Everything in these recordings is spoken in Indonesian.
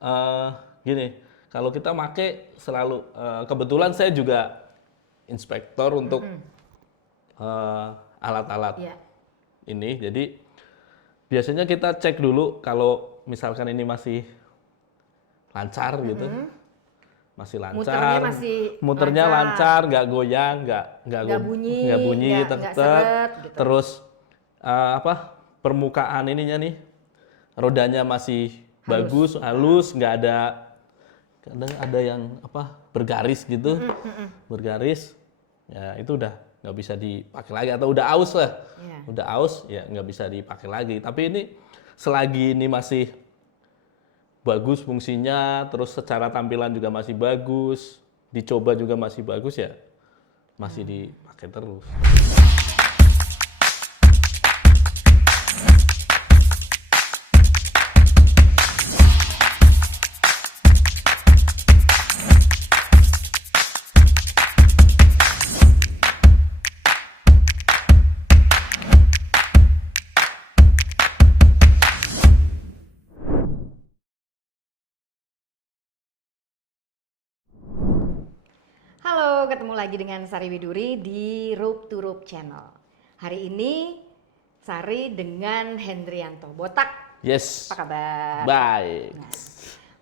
Eh, gini, kalau kita make selalu, kebetulan saya juga inspektor untuk alat-alat Iya. ini. Jadi biasanya kita cek dulu kalau misalkan ini masih lancar gitu, masih Muternya lancar, masih muternya lancar, nggak goyang, nggak bunyi, nggak bunyi, nggak tek, seret gitu. terus permukaan ininya nih, rodanya masih bagus, halus, nggak ada, kadang ada yang bergaris gitu, bergaris, ya itu udah nggak bisa dipakai lagi atau udah aus lah, Iya. udah aus ya nggak bisa dipakai lagi. Tapi ini selagi ini masih bagus fungsinya, terus secara tampilan juga masih bagus, dicoba juga masih bagus ya, masih dipakai terus. Halo, ketemu lagi dengan Sari Widuri di Rope to Rope Channel. Hari ini Sari dengan Hendrianto Botak. Yes. Apa kabar? Baik. Nah,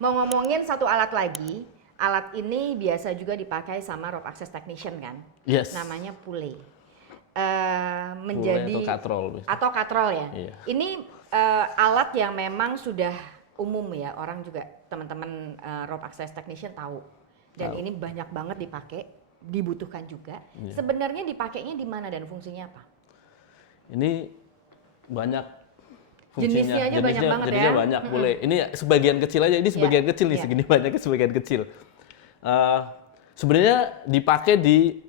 mau ngomongin satu alat lagi. Alat ini biasa juga dipakai sama rope access technician kan? Yes. Namanya pulley. Pulley atau katrol. Atau katrol ya. Iya. Ini alat yang memang sudah umum ya, orang juga teman-teman rope access technician tahu. Dan ini banyak banget dipakai, dibutuhkan juga. Iya. Sebenarnya dipakainya di mana dan fungsinya apa? Ini banyak fungsinya. Jenisnya aja banyak banget jenisnya ya. banyak, boleh. Ini sebagian kecil aja, ini sebagian kecil nih, Iya. segini banyaknya sebagian kecil. Sebenarnya dipakai di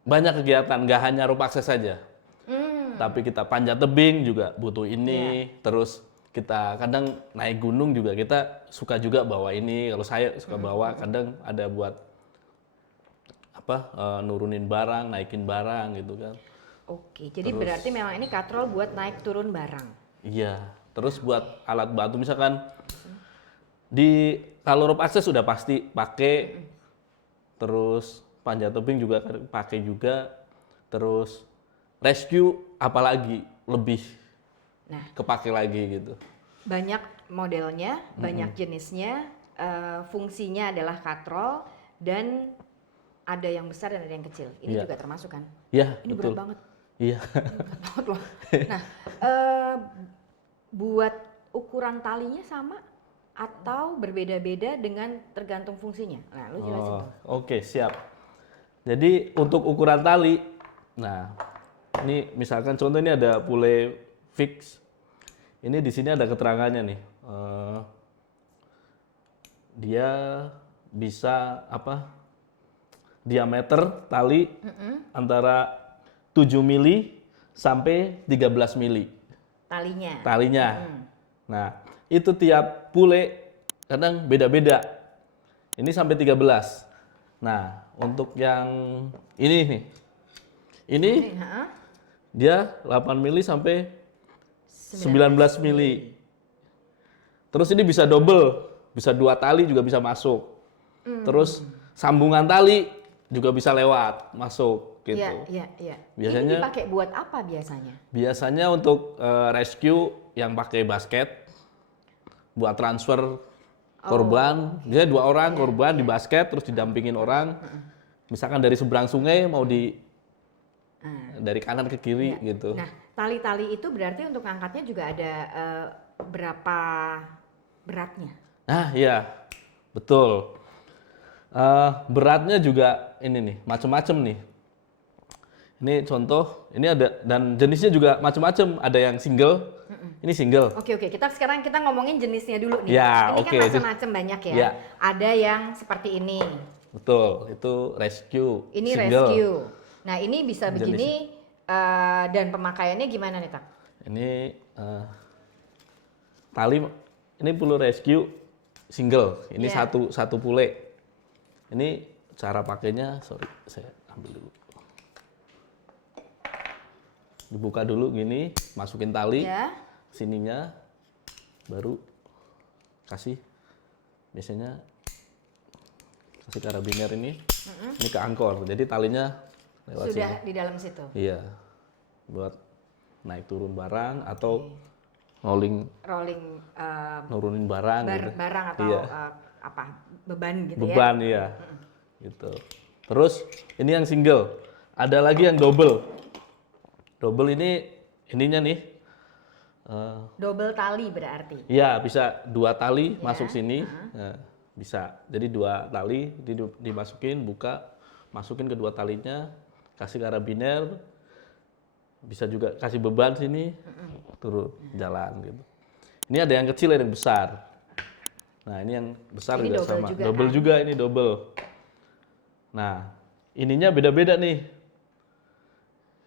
banyak kegiatan, nggak hanya rope access saja. Tapi kita panjat tebing juga butuh ini, terus kita kadang naik gunung juga kita suka juga bawa ini. Kalau saya suka bawa, kadang ada buat nurunin barang, naikin barang gitu kan. Oke, jadi berarti memang ini katrol buat naik turun barang. Iya, terus buat alat batu misalkan kalau rope access sudah pasti pakai, terus panjat tebing juga pakai juga, terus rescue apalagi lebih kepake lagi gitu. Banyak modelnya, banyak jenisnya, fungsinya adalah katrol dan ada yang besar dan ada yang kecil. Ini juga termasuk kan? Iya, ini betul. berat banget. Iya. Berat banget loh. Nah, buat ukuran talinya sama atau berbeda-beda dengan tergantung fungsinya? Nah, lu jelasin tuh. Oke, siap. Jadi untuk ukuran tali, nah ini misalkan contoh ini ada pulley fix. Ini di sini ada keterangannya nih. Dia bisa diameter tali antara 7 mili sampai 13 mili. Talinya. Nah, itu tiap pulley kadang beda-beda. Ini sampai 13. Nah, untuk yang ini nih. Ini dia 8 mili sampai 19 mili. Terus ini bisa double, bisa 2 tali juga bisa masuk. Terus sambungan tali juga bisa lewat, masuk gitu. Iya. Biasanya ini dipakai buat apa biasanya? Biasanya untuk rescue yang pakai basket, buat transfer korban. Dia 2 orang korban di basket, terus didampingin orang. Misalkan dari seberang sungai mau dari kanan ke kiri gitu. Nah, tali-tali itu berarti untuk ngangkatnya juga ada berapa beratnya? Nah, iya, betul. Beratnya juga ini nih, macem-macem nih. Ini contoh, ini ada, dan jenisnya juga macem-macem. Ada yang single, ini single. Oke, kita sekarang ngomongin jenisnya dulu nih. Ya, ini kan macam-macam banyak ya. Ya. Ada yang seperti ini. Betul, itu rescue. Ini single. rescue. Nah, ini bisa begini dan pemakaiannya gimana nih, Tak? Ini tali, ini pulley rescue single. Ini satu pulley. Ini cara pakainya, sorry, saya ambil dulu. Dibuka dulu gini, masukin tali, sininya, baru kasih biasanya kasih karabiner ini ke angkor. Jadi talinya lewat sudah sini. di dalam situ. Iya, buat naik turun barang atau rolling nurunin barang gitu. Barang atau iya. apa beban gitu beban ya. Gitu. Terus ini yang single, ada lagi yang double. Double ini ininya nih. Double tali berarti. Iya, bisa 2 tali masuk sini. Nah, bisa. Jadi 2 tali dimasukin, buka, masukin kedua talinya, kasih karabiner, bisa juga kasih beban sini, turun jalan gitu. Ini ada yang kecil, ada yang besar. Nah, ini yang besar ini juga double sama. Juga, double kan? juga ini double. Nah, ininya beda-beda nih.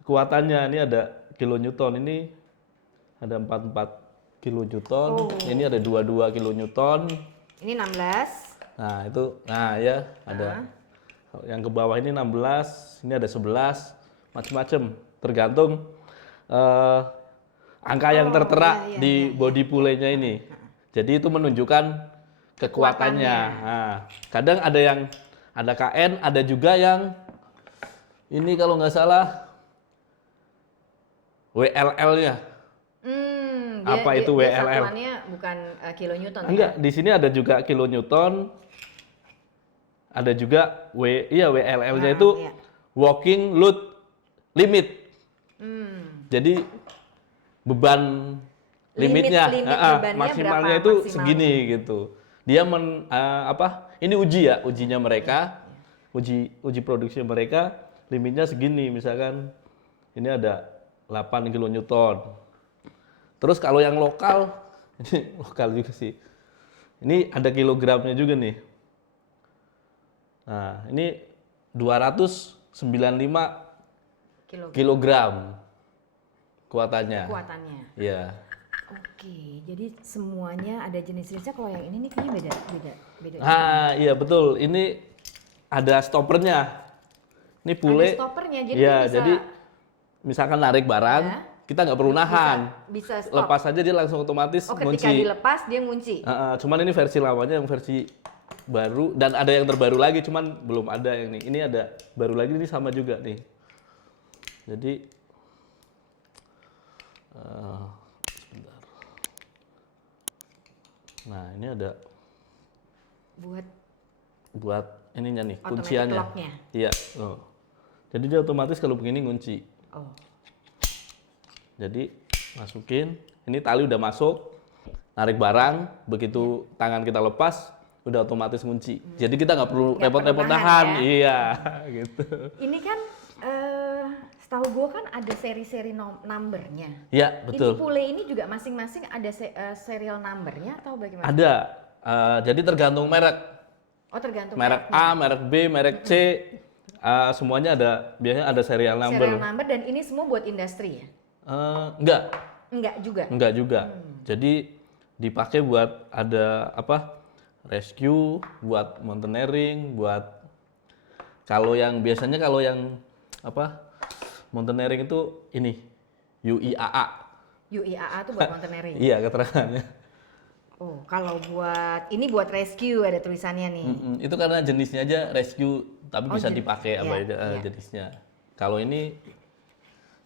Kuatannya ini ada kilonewton, ini ada 44 kilonewton, ini ada 22 kilonewton. Ini 16. Nah, itu ya ada. Yang ke bawah ini 16, ini ada 11, macam-macam. Tergantung angka yang tertera di body pulley-nya ini. Jadi itu menunjukkan kekuatannya. Nah, kadang ada KN, ada juga yang ini kalau nggak salah WLL-nya. Apa itu WLL? Satuannya bukan kilonewton. Enggak, di sini ada juga kilonewton. Ada juga WLL-nya itu working load limit. Jadi beban limitnya, maksimalnya itu segini gitu. Dia ini ujinya mereka, uji produksi mereka, limitnya segini, misalkan ini ada 8 kilonewton. Terus kalau yang lokal, ini lokal juga sih. Ini ada kilogramnya juga nih. Nah, ini 295 kilogram kuatannya. Iya. Oke, jadi semuanya ada jenis-jenisnya. Kalau yang ini nih kayaknya beda. Nah, iya betul. Ini ada stoppernya. Ini pulley. Ada stoppernya, jadi ya, bisa. Jadi misalkan narik barang, kita nggak perlu nahan. Bisa stop. Lepas aja dia langsung otomatis ngunci. Ketika dilepas dia ngunci. Cuman ini versi lamanya, yang versi baru, dan ada yang terbaru lagi, cuman belum ada yang ini. Ini ada baru lagi, ini sama juga nih. Jadi sebentar. Nah, ini ada buat ininya nih, kunciannya. Iya. Jadi dia otomatis kalau begini ngunci. Jadi masukin, ini tali udah masuk, narik barang, begitu tangan kita lepas, udah otomatis ngunci. Jadi kita nggak perlu repot-repot nahan. Iya, gitu. Ini kan setahu gue kan ada seri-seri numbernya. Iya, betul. Ini pulley ini juga masing-masing ada serial numbernya atau bagaimana? Ada. Jadi tergantung merek. Tergantung merek A, merek B, merek C. Semuanya biasanya ada serial number. Serial number, dan ini semua buat industri ya? Enggak juga. Jadi dipakai buat ada rescue, buat mountaineering, buat kalau yang mountaineering itu ini UIAA. UIAA itu buat mountaineering. Iya, keterangannya. Kalau buat rescue ada tulisannya nih. Itu karena jenisnya aja rescue, tapi bisa dipakai jenisnya. Kalau ini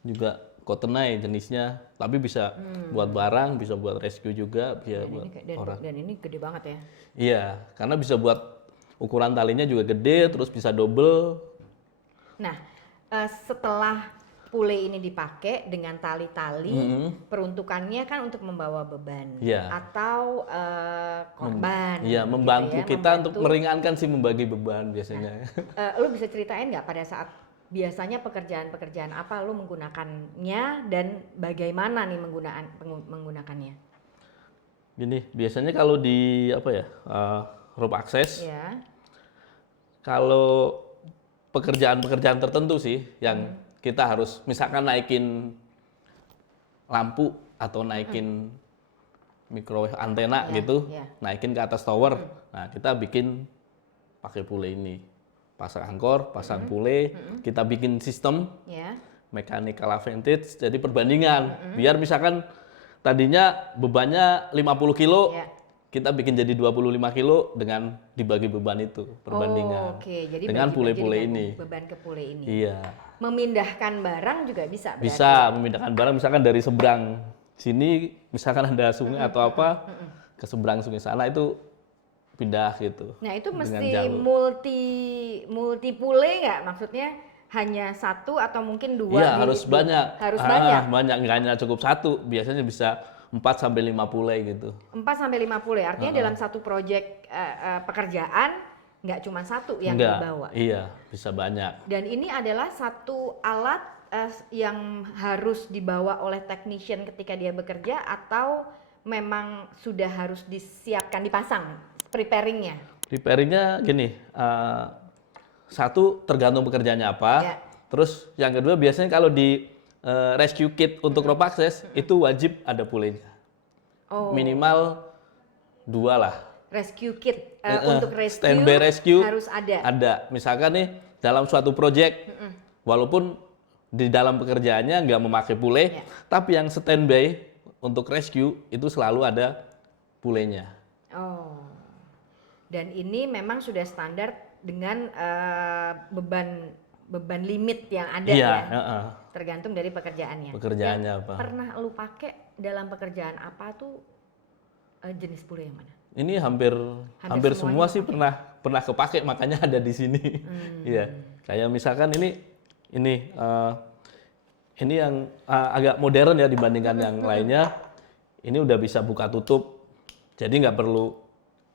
juga Kootenay jenisnya, tapi bisa buat barang, bisa buat rescue juga, bisa buat orang. Dan ini gede banget ya? Iya, karena bisa buat ukuran talinya juga gede, terus bisa double. Nah, setelah pulley ini dipakai dengan tali-tali, peruntukannya kan untuk membawa beban atau korban. Iya, membantu kita untuk meringankan sih, membagi beban biasanya. Lu bisa ceritain nggak pada saat biasanya pekerjaan apa lu menggunakannya dan bagaimana nih menggunakannya? Gini, biasanya kalau di rope access, kalau pekerjaan tertentu sih yang kita harus misalkan naikin lampu atau naikin microwave antena naikin ke atas tower. Nah, kita bikin pakai pulley ini. Pasang angkor, pasang pulley, kita bikin sistem mechanical advantage, jadi perbandingan. Biar misalkan tadinya bebannya 50 kilo, kita bikin jadi 25 kilo dengan dibagi beban itu perbandingan. Oke, jadi dengan pule-pule dengan ini. beban ke pule ini. Iya. Memindahkan barang juga bisa berarti. Bisa memindahkan barang misalkan dari seberang sini, misalkan ada sungai atau apa, ke seberang sungai sana itu pindah gitu. Nah, itu mesti multi pule nggak? Maksudnya hanya satu atau mungkin dua? Iya, harus banyak. Harus banyak. Banyak, nggak hanya cukup satu. Biasanya bisa 4 sampai 5 pule gitu. 4 sampai 5 pule. Artinya dalam satu proyek pekerjaan nggak cuma satu yang dibawa. Iya, bisa banyak. Dan ini adalah satu alat yang harus dibawa oleh technician ketika dia bekerja atau memang sudah harus disiapkan, dipasang preparingnya? Preparingnya gini, satu tergantung pekerjaannya apa. Ya. Terus yang kedua biasanya kalau di rescue kit untuk rope access itu wajib ada pulenya. Oh. Minimal 2 lah. Rescue kit untuk rescue, standby rescue harus ada. Ada. Misalkan nih dalam suatu project, walaupun di dalam pekerjaannya nggak memakai pule, tapi yang standby untuk rescue itu selalu ada pulenya. Oh. Dan ini memang sudah standar dengan beban limit yang ada ya. Tergantung dari pekerjaannya. Pekerjaannya yang apa? Pernah lu pakai dalam pekerjaan apa tuh jenis pule yang mana? Ini hampir semua sih pernah kepake, makanya ada di sini. Iya. Kayak misalkan ini yang agak modern ya dibandingkan yang lainnya. Ini udah bisa buka tutup. Jadi nggak perlu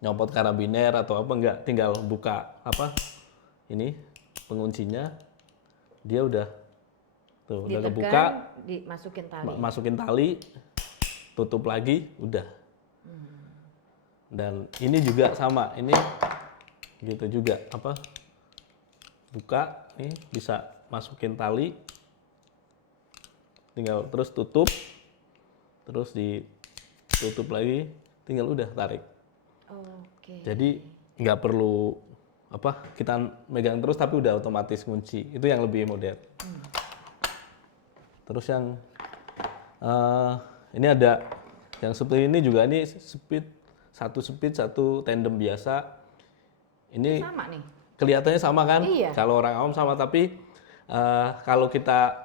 nyopot karabiner atau apa, nggak, tinggal buka ini penguncinya, dia udah kebuka, masukin tali, tutup lagi, udah. Dan ini juga sama, ini gitu juga buka, nih bisa masukin tali, tinggal terus tutup, terus ditutup lagi, tinggal udah tarik. Oke. Jadi nggak perlu kita megang terus tapi udah otomatis kunci. Itu yang lebih modern. Terus yang ini ada yang seperti ini juga, ini speed satu tandem biasa. Ini sama nih. Kelihatannya sama kan? Iya. Kalau orang awam sama, tapi kalau kita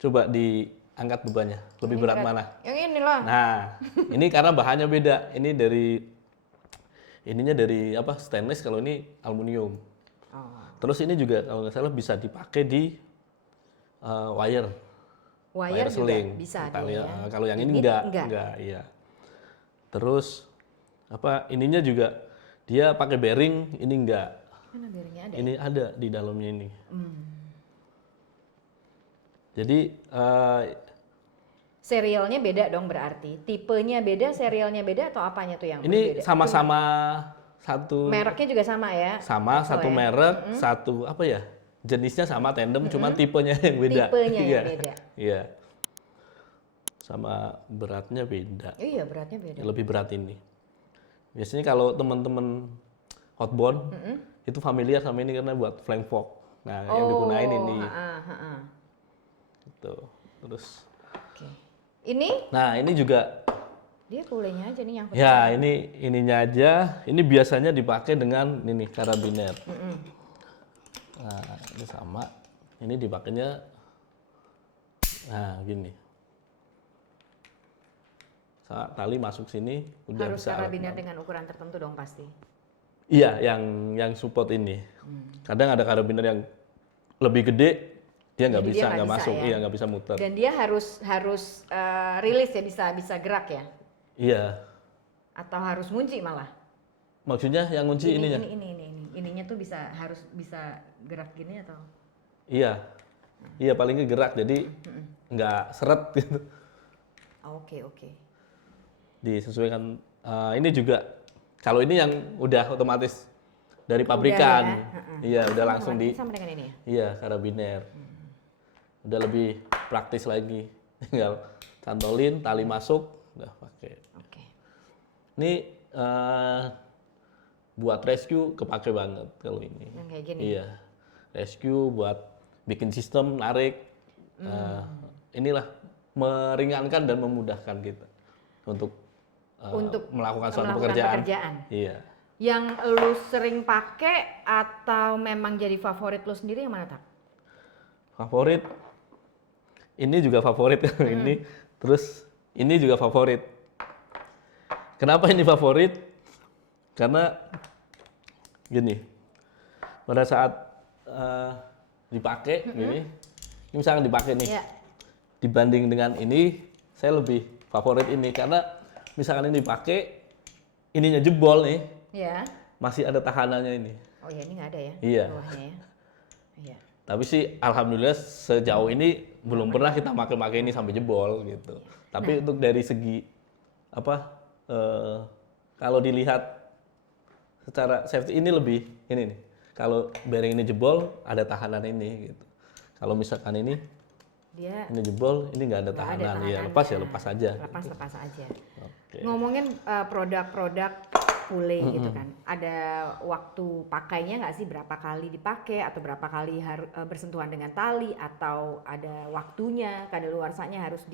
coba diangkat bebannya, lebih berat mana? Yang ini lah. Nah, ini karena bahannya beda. Ini ininya dari stainless, kalau ini aluminium. Terus ini juga kalau nggak salah bisa dipakai di wire juga sling. bisa Ya. ya. Kalau yang ini enggak, iya. Terus ininya juga dia pakai bearing, ini enggak. Mana bearingnya ada? Ini ada di dalamnya ini. Jadi serialnya beda dong berarti. Tipenya beda, serialnya beda, atau apanya tuh yang ini berbeda? sama-sama satu. Mereknya juga sama ya? Sama, satu merek, satu jenisnya sama tandem, cuman tipenya yang beda. Tipenya yang beda. Iya. Sama beratnya beda. Iya, beratnya beda. Lebih berat ini. Biasanya kalau teman-teman outbound itu familiar sama ini karena buat flank fork. Nah, yang digunain ini. Gitu. Terus. Oke. Ini? Nah, ini juga. Dia pulenya aja nih yang penting. Ya, ininya aja. Ini biasanya dipakai dengan ini karabiner. Nah, ini sama. Ini dipakainya, nah gini. Tali masuk sini, udah harus bisa. Harus karabiner dengan ukuran tertentu dong pasti. Iya, yang support ini. Kadang ada karabiner yang lebih gede, dia nggak bisa, nggak masuk, ya? Iya nggak bisa muter. Dan dia harus rilis ya, bisa gerak ya? Iya. Atau harus ngunci malah? Maksudnya yang ngunci ininya? Ininya tuh harus bisa gerak gini atau? Iya, iya paling gerak, jadi nggak seret gitu. Oke. Disesuaikan. Ini juga, kalau ini yang udah otomatis dari pabrikan, iya udah langsung sama dengan ini ya? Iya, karabiner. Udah lebih praktis lagi, tinggal cantolin, tali masuk, udah pakai. Oke. Ini buat rescue kepake banget kalau ini. Yang kayak gini? Iya, rescue buat bikin sistem narik. Inilah meringankan dan memudahkan kita untuk untuk melakukan suatu pekerjaan. Iya. Yang lu sering pakai atau memang jadi favorit lu sendiri yang mana, Tak? Favorit, ini juga favorit. Ini, terus ini juga favorit. Kenapa ini favorit? Karena gini, pada saat dipakai gini, ini misalkan dipakai nih, dibanding dengan ini, saya lebih favorit ini karena misalkan ini dipakai, ininya jebol nih, masih ada tahanannya ini. Oh ya, ini nggak ada ya? Iya. Bawahnya ya. Iya. Tapi sih alhamdulillah sejauh ini belum pernah kita pakai ini sampai jebol gitu. Tapi untuk dari segi apa, kalau dilihat secara safety ini lebih ini nih. Kalau bearing ini jebol ada tahanan ini gitu. Kalau misalkan ini jebol, ini nggak ada tahanan. Ya lepas aja. Lepas aja. Okay. Ngomongin produk-produk Pule gitu kan, ada waktu pakainya nggak sih, berapa kali dipakai atau berapa kali harus bersentuhan dengan tali, atau ada waktunya kadaluarsanya harus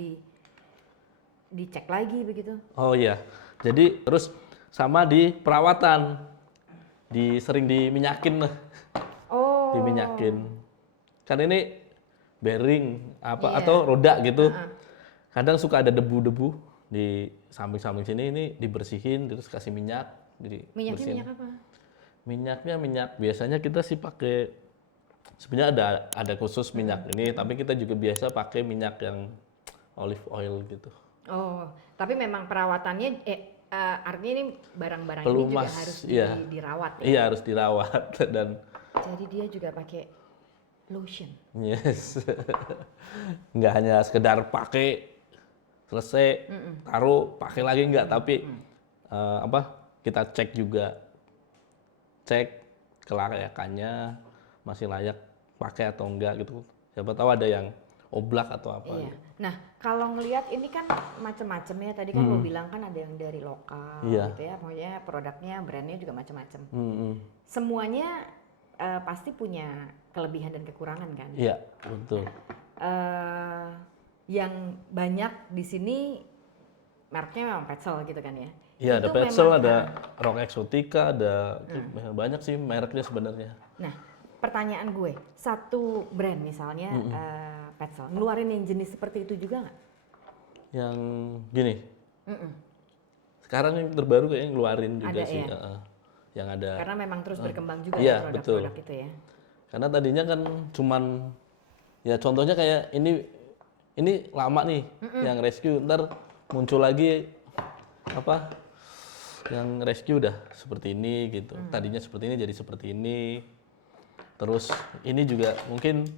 dicek lagi begitu? Oh iya, jadi terus sama di perawatan, sering diminyakin lah. Oh. Diminyakin. Kan ini bearing atau roda gitu. Kadang suka ada debu-debu di samping-samping sini, ini dibersihin terus kasih minyak. Minyaknya minyak apa? Minyaknya minyak biasanya kita sih pakai, sebenarnya ada khusus minyak ini, tapi kita juga biasa pakai minyak yang olive oil gitu. Oh, tapi memang perawatannya artinya ini barang-barang ini juga harus dirawat ya? Iya, harus dirawat dan jadi dia juga pakai lotion. Yes. Nggak hanya sekedar pakai selesai taruh pakai lagi enggak, tapi kita cek juga, cek kelayakannya masih layak pakai atau enggak gitu. Siapa tahu ada yang oblak atau apa. Iya. Nah, kalau ngelihat ini kan macam-macam ya. Tadi kan lo bilang kan ada yang dari lokal gitu ya. Pokoknya produknya, brandnya juga macam-macam. Semuanya pasti punya kelebihan dan kekurangan kan? Iya, betul. Yang banyak di sini mereknya memang Petzl gitu kan ya? Iya, ada Petzl, ada Rock Exotica, ada banyak sih mereknya sebenarnya. Nah, pertanyaan gue, satu brand misalnya Petzl, ngeluarin yang jenis seperti itu juga nggak? Yang gini? Sekarang yang terbaru kayaknya ngeluarin juga ada, sih. Ya? Yang ada. Karena memang terus berkembang juga produk-produk itu ya? Karena tadinya kan cuman, ya contohnya kayak ini lama nih yang rescue, ntar muncul lagi yang rescue udah seperti ini gitu. Tadinya seperti ini jadi seperti ini. Terus ini juga mungkin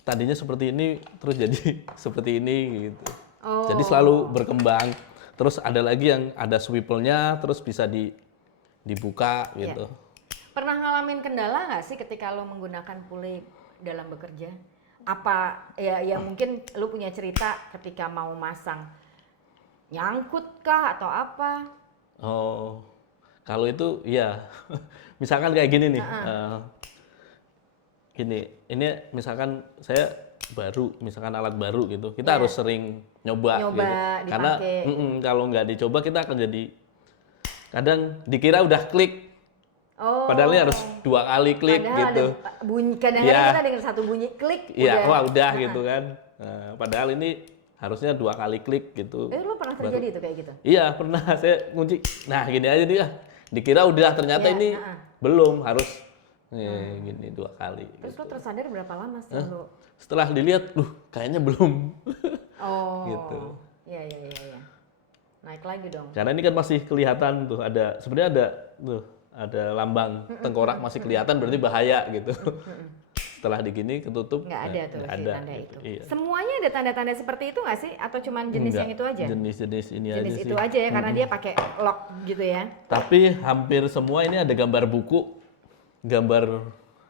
tadinya seperti ini terus jadi seperti ini gitu. Oh. Jadi selalu berkembang. Terus ada lagi yang ada swivelnya terus bisa dibuka gitu. Pernah ngalamin kendala nggak sih ketika lo menggunakan Pule dalam bekerja? Apa ya mungkin lo punya cerita ketika mau masang nyangkut kah atau apa? Oh, kalau itu ya, misalkan kayak gini nih, ini misalkan saya misalkan alat baru gitu, kita harus sering nyoba gitu, karena kalau nggak dicoba kita akan jadi, kadang dikira udah klik, padahal ini harus 2 kali klik padahal gitu. Kadang-kadang kita dengar satu bunyi klik, udah gitu kan, padahal ini harusnya 2 kali klik gitu. Lu pernah terjadi itu kayak gitu? Iya pernah, saya ngunci. Nah gini aja nih dikira udah, ternyata ini belum, harus gini 2 kali. Terus gitu. Lo tersadar berapa lama setelah dilihat, kayaknya belum. Gitu. Iya. Naik lagi dong. Karena ini kan masih kelihatan tuh sebenarnya ada lambang tengkorak masih kelihatan, berarti bahaya gitu. Setelah digini ketutup nggak ada tuh tanda gitu. itu. Iya. Semuanya ada tanda-tanda seperti itu nggak sih, atau cuman jenis yang itu aja? Jenis ini aja sih. Jenis itu aja ya, karena dia pakai lock gitu ya. Tapi hampir semua ini ada gambar buku,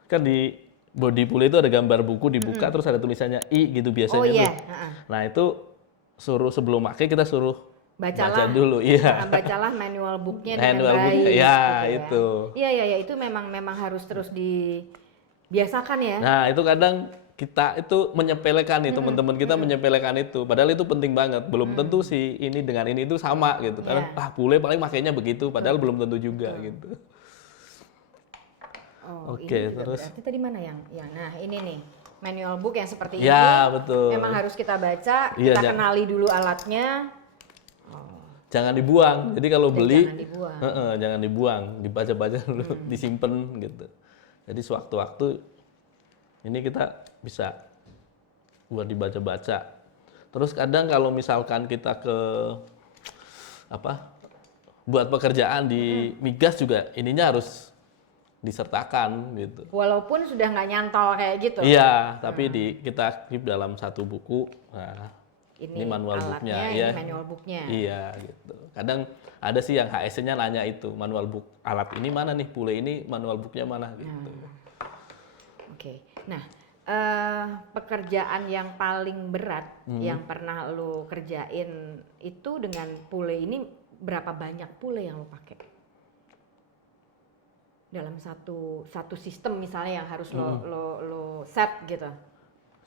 kan di body Pule itu ada gambar buku dibuka terus ada tulisannya I gitu biasanya. Oh iya. Nah itu sebelum pakai kita suruh baca dulu, iya. Bacalah manual booknya dengan baik. Itu. Iya, itu memang harus terus biasakan ya. Nah itu kadang kita itu menyepelekan nih, teman-teman kita menyepelekan itu, padahal itu penting banget. Belum tentu si ini dengan ini itu sama gitu. Karena bule paling makainya begitu, padahal belum tentu juga gitu. Oh, Oke, ini juga terus berarti tadi mana yang nah ini nih manual book yang seperti ini. ya betul. Memang harus kita baca, Iya, kita kenali dulu alatnya. Jangan dibuang. Jadi kalau beli Jangan dibuang. jangan dibuang, dibaca-baca dulu, disimpan gitu. Jadi sewaktu-waktu ini kita bisa buat dibaca-baca. Terus kadang kalau misalkan kita buat pekerjaan di migas juga ininya harus disertakan gitu. Walaupun sudah nggak nyantol kayak gitu. Iya, tapi kita keep dalam satu buku. Nah, ini manual alatnya, booknya, ini manual booknya. Iya gitu. Kadang ada sih yang HSC-nya nanya itu manual book alat ini mana nih, pule ini manual booknya mana gitu. Oke. Nah, pekerjaan yang paling berat yang pernah lo kerjain itu dengan pule ini, berapa banyak pule yang lo pakai dalam satu sistem misalnya yang harus lo set gitu?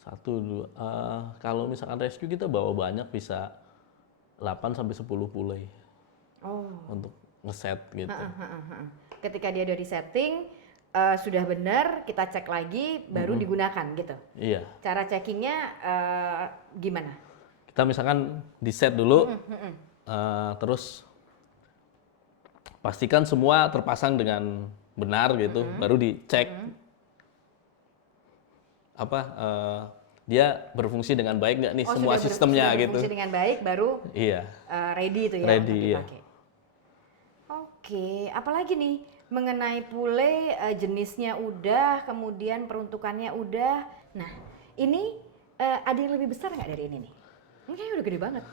1, 2, kalau misalkan rescue kita bawa banyak bisa 8 sampai 10 pule untuk ngeset gitu. Ketika dia udah di setting, sudah benar, kita cek lagi, baru digunakan gitu? Iya. Cara checkingnya gimana? Kita misalkan di set dulu, terus pastikan semua terpasang dengan benar gitu, baru dicek dia berfungsi dengan baik nggak nih semua sistemnya gitu. Berfungsi dengan baik, baru ready itu ya ready, untuk dipakai. Oke, apalagi nih mengenai pule, jenisnya udah, kemudian peruntukannya udah. Nah, ini ada yang lebih besar nggak dari ini nih? Ini kayaknya udah gede banget.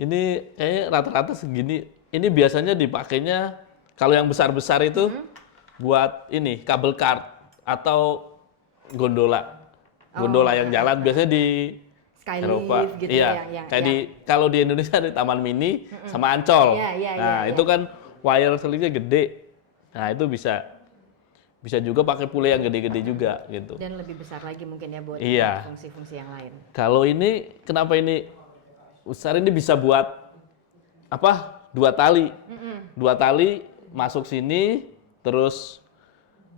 Ini kayaknya rata-rata segini. Ini biasanya dipakainya kalau yang besar-besar itu buat ini kabel kart atau gondola. Gondola yang jalan biasanya di Skylift Eropa. gitu Iya, yang kayak kalau di Indonesia ada Taman Mini sama Ancol. Itu kan wire liftnya gede. Nah, itu bisa juga pakai pule yang gede-gede juga gitu. Dan lebih besar lagi mungkin ya buat fungsi-fungsi yang lain. Kalau ini kenapa ini besar, ini bisa buat 2 tali. 2 tali masuk sini, terus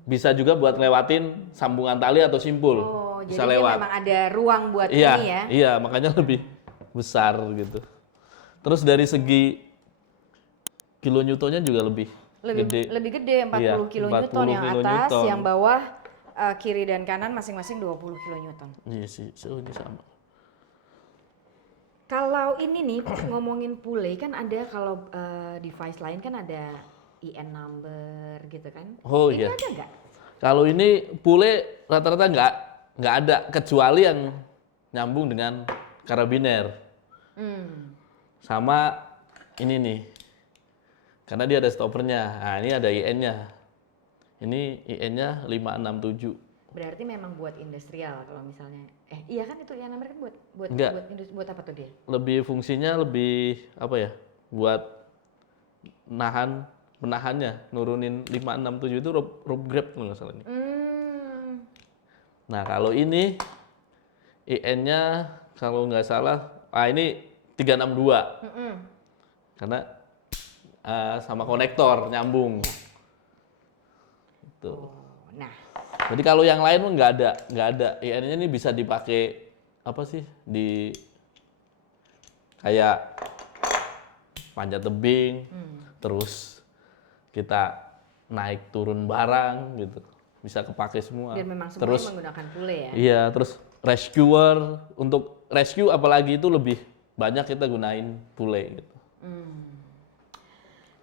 bisa juga buat lewatin sambungan tali atau simpul. Bisa jadi lewat. Memang ada ruang buat ini ya? Iya, makanya lebih besar gitu. Terus dari segi kilonewtonnya juga lebih gede. Lebih gede, 40 kilonewton yang atas, yang bawah kiri dan kanan masing-masing 20 kilonewton. Iya sih, ini sama. Kalau ini nih ngomongin pule kan ada, kalau device lain kan ada IN number gitu kan? Ini ada nggak? Kalau ini pule rata-rata nggak ada, kecuali yang nyambung dengan karabiner. Sama ini nih, karena dia ada stoppernya. Nah, ini ada IN-nya. Ini IN-nya 567. Berarti memang buat industrial kalau misalnya. Iya kan itu IN number kan buat industri, buat apa tuh dia? Lebih fungsinya lebih buat penahannya, nurunin 567 itu rope grab kalau nggak salah ini. Nah, kalau ini IN-nya kalau nggak salah, ini 362. Karena sama konektor nyambung. Gitu. Nah, jadi kalau yang lain nggak ada. IN-nya ini bisa dipakai di kayak panjat tebing, terus kita naik turun barang gitu, bisa kepake semua. Dan memang semuanya terus menggunakan pule ya? Iya, terus rescuer, untuk rescue apalagi itu lebih banyak kita gunain pule gitu.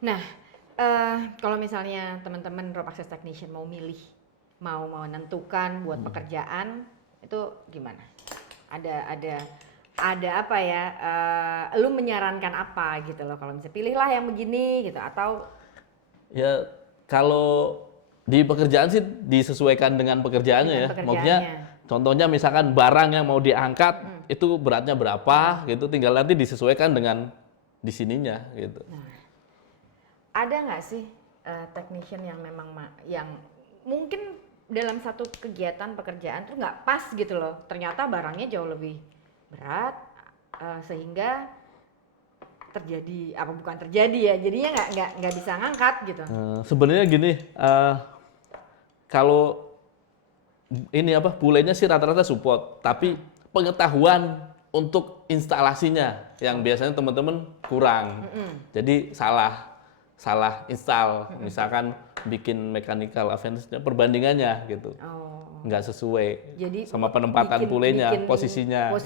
Nah, kalau misalnya teman-teman rope access technician mau milih, mau menentukan buat pekerjaan itu gimana? Ada apa ya? Lu menyarankan apa gitu loh kalau misalnya pilihlah yang begini gitu, atau? Ya kalau di pekerjaan sih disesuaikan dengan pekerjaannya ya. Maksudnya contohnya misalkan barang yang mau diangkat itu beratnya berapa gitu, tinggal nanti disesuaikan dengan di sininya gitu. Nah, ada nggak sih technician yang memang yang mungkin dalam satu kegiatan pekerjaan tuh nggak pas gitu loh. Ternyata barangnya jauh lebih berat sehingga terjadi apa bukan terjadi ya. Jadinya nggak bisa ngangkat gitu. Sebenarnya gini, kalau ini apa bulenya sih rata-rata support, tapi pengetahuan untuk instalasinya yang biasanya teman-teman kurang. Jadi salah install, misalkan bikin mechanical advance-nya perbandingannya gitu. Nggak sesuai. Jadi sama penempatan pulenya, posisinya,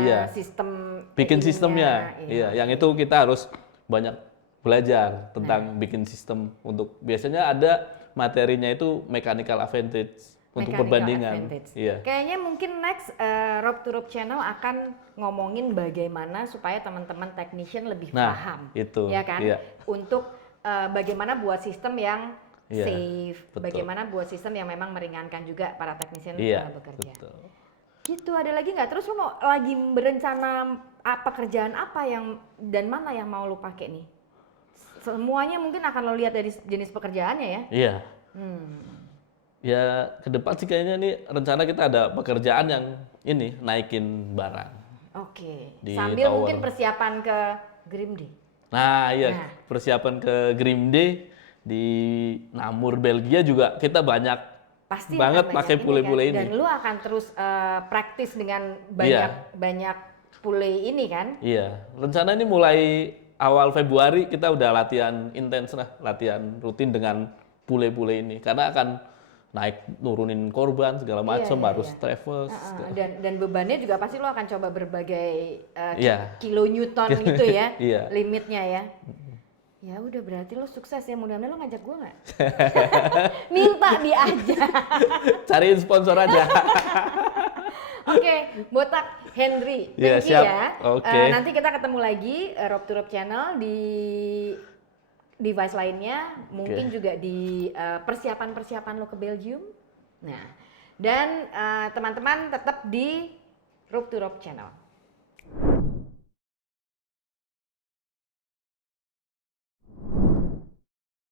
iya. Sistem bikin sistemnya. Iya, yang itu kita harus banyak belajar tentang bikin sistem untuk biasanya ada materinya itu mechanical advantage. Untuk perbandingan. Iya. Kayaknya mungkin next Rope to Rope Channel akan ngomongin bagaimana supaya teman-teman technician lebih paham. Itu. Ya kan? Iya. Untuk bagaimana buat sistem yang safe, bagaimana buat sistem yang memang meringankan juga para technician bekerja. Betul. Gitu, ada lagi nggak? Terus lu mau lagi berencana pekerjaan apa yang dan mana yang mau lu pakai nih? Semuanya mungkin akan lo lihat dari jenis pekerjaannya ya? Iya. Ya ke depan sih kayaknya nih rencana kita ada pekerjaan yang ini naikin barang. Oke. Sambil tower. Mungkin persiapan ke Grimde. Nah iya, persiapan ke Grimde di Namur Belgia juga kita banyak pasti banget pakai pule-pule ini. Dan lu akan terus praktis dengan banyak pule ini kan? Iya, rencana ini mulai awal Februari kita udah latihan intens lah, latihan rutin dengan pule-pule ini karena akan naik nurunin korban segala macam harus travel dan bebannya juga pasti lo akan coba berbagai kilonewton gitu ya limitnya ya. Ya udah berarti lo sukses ya, mudah-mudahan lo ngajak gue nggak? Minta dia aja. Cariin sponsor aja. Oke, Botak Henry, thank you ya. Nanti kita ketemu lagi Rope to Rope Channel di device lainnya, mungkin juga di persiapan-persiapan lo ke Belgium. Nah, dan teman-teman tetap di Rope to Rope Channel.